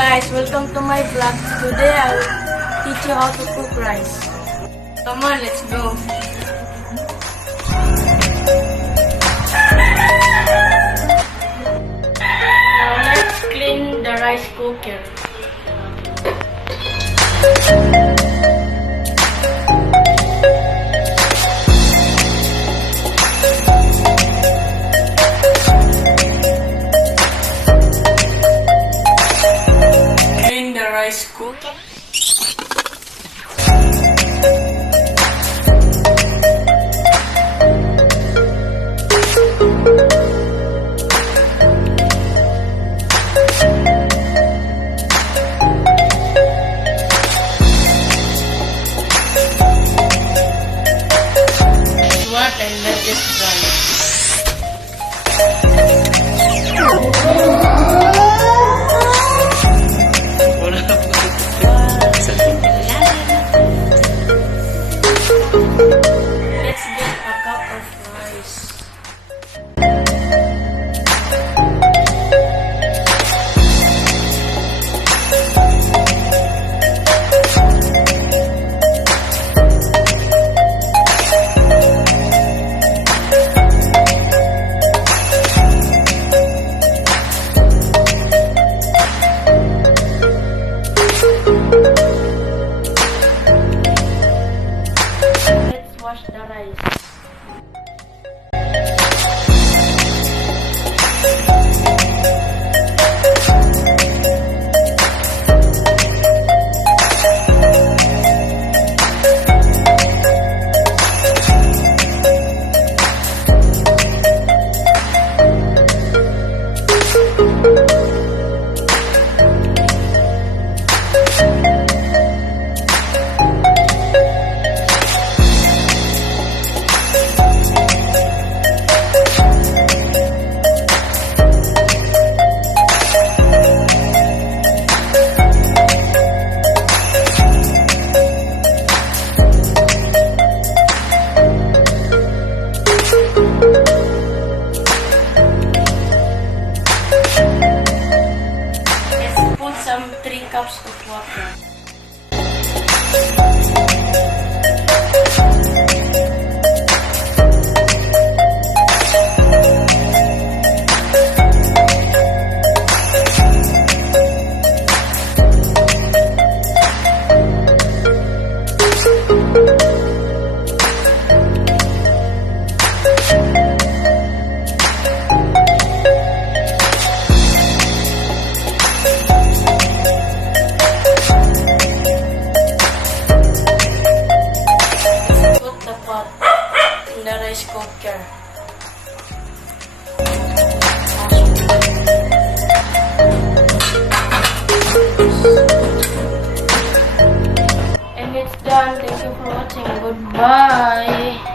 guys, welcome to my vlog. Today I will teach you how to cook rice. Come on, let's go. Now let's clean the rice cooker. Clean the rice cooker. And let it dry. Let's get a cup of rice. Wash the rice. Some 3 cups of water. In the rice cooker. And it's done. Thank you for watching. Goodbye.